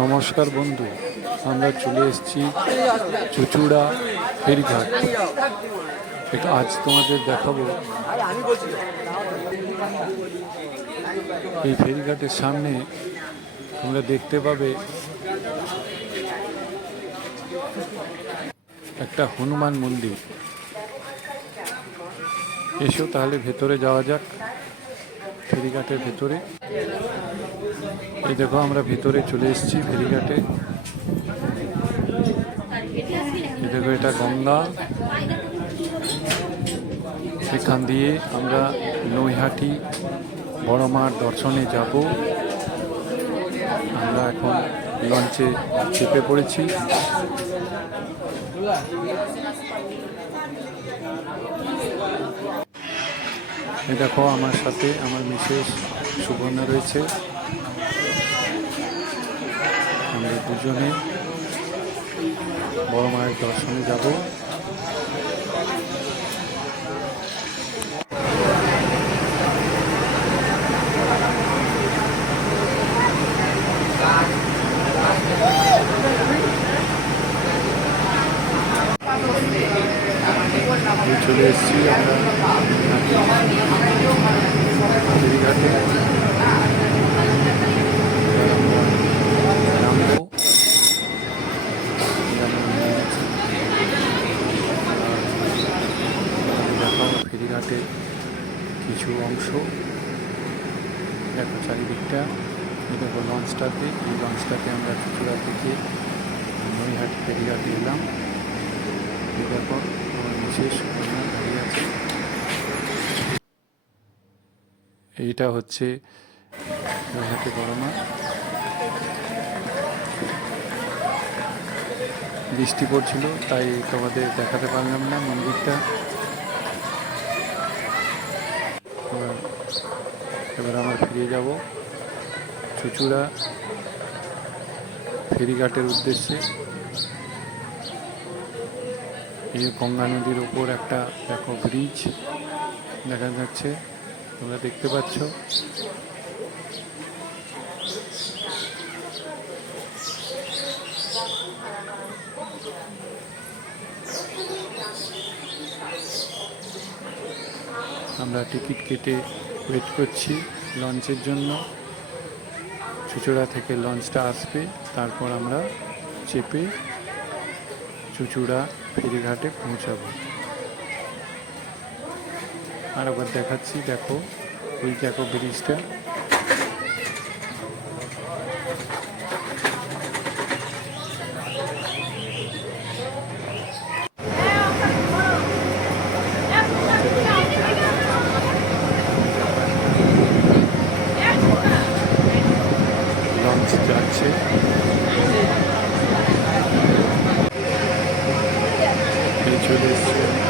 নমস্কার বন্ধু, আমরা চলে এসেছি চুচুড়া ফেরিঘাট। এটা আজ তোমাদের দেখাবো। এই ফেরিঘাটের সামনে তোমরা দেখতে পাবে একটা হনুমান মন্দির। এসো তাহলে ভেতরে যাওয়া যাক। ফেরিঘাটের ভেতরে। এই দেখো, আমরা ভিতরে চলে এসেছি ফেরিঘাটে। দেখো, এটা গঙ্গা। এখান দিয়ে আমরা নৈহাটি বড় মার দর্শনে যাব। আমরা এখন লঞ্চে চেপে পড়েছি। দেখো আমার সাথে আমার মিসেস সুবর্ণা রয়েছে। আমরা দুজনে বড় মায়ের দর্শনে যাব। চলে এসেছি। আমরা ফেরিঘাটে ফেরিঘাটের কিছু অংশ। দেখো চারিদিকটা। দেখো লঞ্চটাতে এই লঞ্চটাতে আমরা চুচুড়া থেকে নৈহাট ফেরিঘাটে এলাম। এই বিশেষ এইটা হচ্ছে নৈহাটি বড়মা বৃষ্টি পড়ছিল, তাই তোমাদের দেখাতে পারলাম না মন্দিরটা। এবার আমরা ফিরে যাব চুচুড়া ফেরিঘাটের উদ্দেশ্যে। এই গঙ্গা নদীর ওপর একটা, দেখো ব্রিজ দেখা যাচ্ছে, তোমরা দেখতে পাচ্ছ। আমরা টিকিট কেটে ওয়েট করছি লঞ্চের জন্য। চুচুড়া থেকে লঞ্চটা আসবে, তারপর আমরা চেপে চুচুড়া ফেরিঘাটে পৌঁছাবো। আর একবার দেখাচ্ছি দেখো ওই দেখো ব্রিজটা through this.